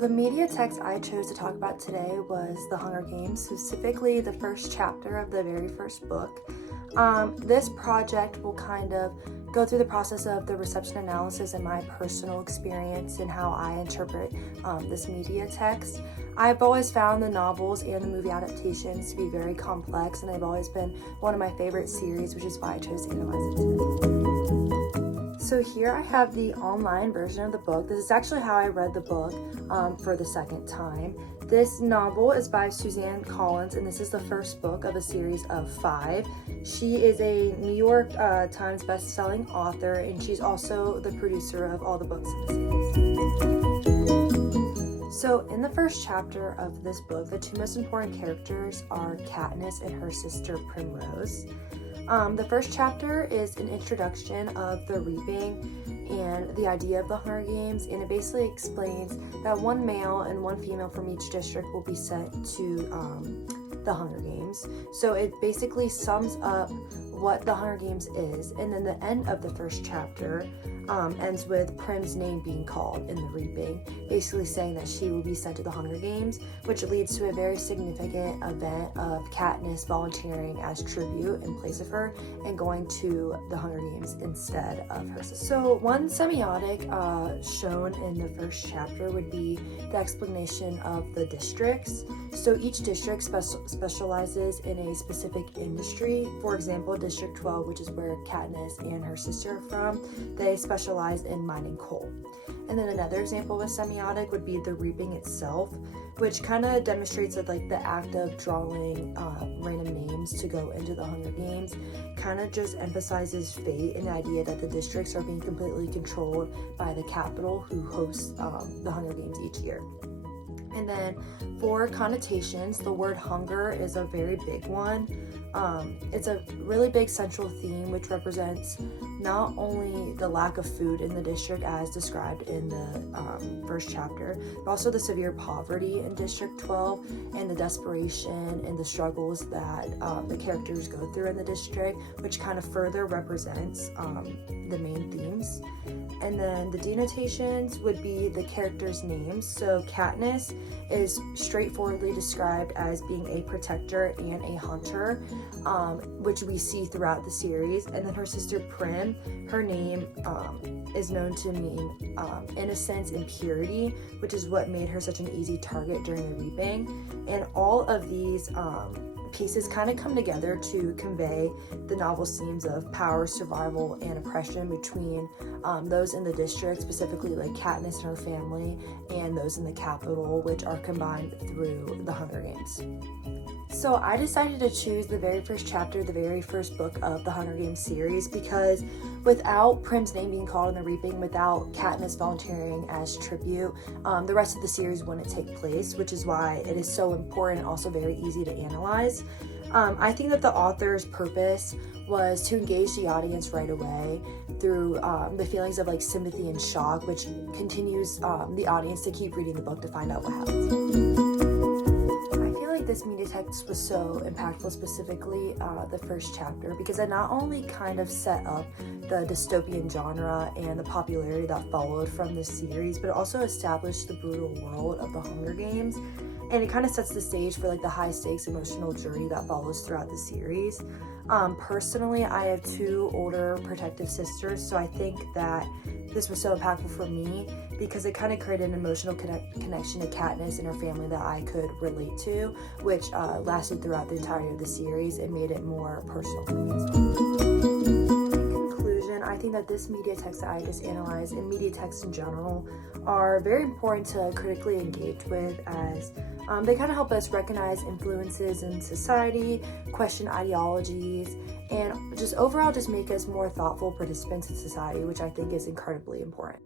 the media text I chose to talk about today was The Hunger Games, specifically the first chapter of the very first book. This project will kind of go through the process of the reception analysis and my personal experience and how I interpret this media text. I've always found the novels and the movie adaptations to be very complex, and they've always been one of my favorite series, which is why I chose to analyze it today. So here I have the online version of the book. This is actually how I read the book for the second time. This novel is by Suzanne Collins, and this is the first book of a series of 5. She is a New York Times best-selling author, and she's also the producer of all the books in the series. So in the first chapter of this book, the two most important characters are Katniss and her sister Primrose. The first chapter is an introduction of the reaping and the idea of the Hunger Games, and it basically explains that one male and one female from each district will be sent to the Hunger Games. So it basically sums up what the Hunger Games is, and then the end of the first chapter ends with Prim's name being called in the reaping, basically saying that she will be sent to the Hunger Games, which leads to a very significant event of Katniss volunteering as tribute in place of her and going to the Hunger Games instead of her sister. So one semiotic shown in the first chapter would be the explanation of the districts. So each district specializes in a specific industry. For example, District 12, which is where Katniss and her sister are from, they specialize in mining coal. And then another example of a semiotic would be the reaping itself, which kind of demonstrates that like the act of drawing random names to go into the Hunger Games kind of just emphasizes fate and the idea that the districts are being completely controlled by the capital who hosts the Hunger Games each year. And then for connotations, the word hunger is a very big one. It's a really big central theme which represents not only the lack of food in the district as described in the first chapter, but also the severe poverty in District 12 and the desperation and the struggles that the characters go through in the district, which kind of further represents the main themes. And then the denotations would be the characters' names. So Katniss is straightforwardly described as being a protector and a hunter, which we see throughout the series. And then her sister Prim, her name is known to mean innocence and purity, which is what made her such an easy target during the reaping. And all of these pieces kind of come together to convey the novel's themes of power, survival, and oppression between those in the district, specifically like Katniss and her family, and those in the capital, which are combined through the Hunger Games. So I decided to choose the very first chapter, the very first book of the Hunger Games series, because without Prim's name being called in the reaping, without Katniss volunteering as tribute, the rest of the series wouldn't take place, which is why it is so important and also very easy to analyze. I think that the author's purpose was to engage the audience right away through the feelings of like sympathy and shock, which continues the audience to keep reading the book to find out what happens. This media text was so impactful, specifically the first chapter, because it not only kind of set up the dystopian genre and the popularity that followed from this series, but it also established the brutal world of the Hunger Games, and it kind of sets the stage for like the high stakes emotional journey that follows throughout the series. Personally, I have 2 older protective sisters, so I think that this was so impactful for me because it kind of created an emotional connection to Katniss and her family that I could relate to, which lasted throughout the entirety of the series and made it more personal for me as well. In conclusion, I think that this media text that I just analyzed and media texts in general are very important to critically engage with, as they kind of help us recognize influences in society, question ideologies, and just overall just make us more thoughtful participants in society, which I think is incredibly important.